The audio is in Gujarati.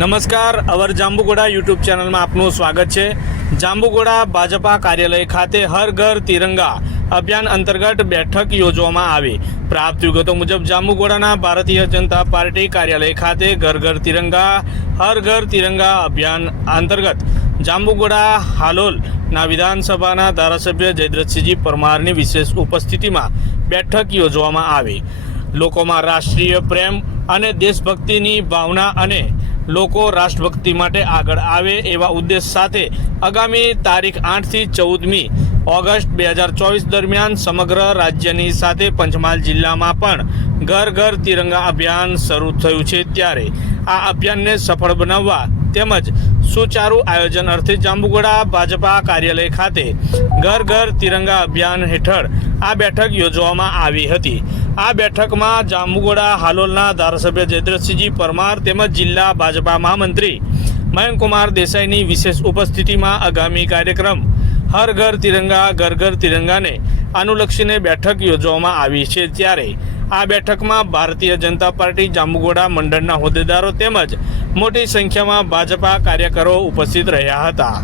નમસ્કાર, અવર જાંબુગોડા યુટ્યુબ ચેનલમાં આપનું સ્વાગત છે. જાંબુગોડા ભાજપા કાર્યાલય ખાતે હર ઘર તિરંગા અભિયાન અંતર્ગત બેઠક યોજવામાં આવી. પ્રાપ્ત વિગતો મુજબ, જાંબુગોડાના ભારતીય જનતા પાર્ટી કાર્યાલય ખાતે ઘર ઘર તિરંગા, હર ઘર તિરંગા અભિયાન અંતર્ગત જાંબુગોડા હાલોલના વિધાનસભાના ધારાસભ્ય જયદ્રથસિંહજી પરમારની વિશેષ ઉપસ્થિતિમાં બેઠક યોજવામાં આવી. લોકોમાં રાષ્ટ્રીય પ્રેમ અને દેશભક્તિની ભાવના અને લોકો રાષ્ટ્રભક્તિ માટે આગળ આવે એવા ઉદ્દેશ સાથે આગામી તારીખ આઠથી ચૌદમી ઓગસ્ટ બે હજાર ચોવીસ દરમિયાન સમગ્ર રાજ્યની સાથે પંચમહાલ જિલ્લામાં પણ ઘર ઘર તિરંગા અભિયાન શરૂ થયું છે ત્યારે આ અભિયાનને સફળ બનાવવા તેમજ સુચારુ આયોજન અર્થે જાંબુગોડા ભાજપા કાર્યાલય ખાતે ઘર ઘર તિરંગા અભિયાન હેઠળ આ બેઠક યોજવામાં આવી હતી. આ બેઠકમાં જાંબુગોડા હાલોલના ધારાસભ્ય જયદ્રથસિંહજી પરમાર તેમજ જિલ્લા ભાજપા મહામંત્રી મયંકુમાર દેસાઈની વિશેષ ઉપસ્થિતિમાં આગામી કાર્યક્રમ હર ઘર તિરંગા, ઘર ઘર તિરંગાને અનુલક્ષીને બેઠક યોજવામાં આવી છે. ત્યારે આ બેઠકમાં ભારતીય જનતા પાર્ટી જાંબુગોડા મંડળના હોદ્દેદારો તેમજ મોટી સંખ્યામાં ભાજપા કાર્યકરો ઉપસ્થિત રહ્યા હતા.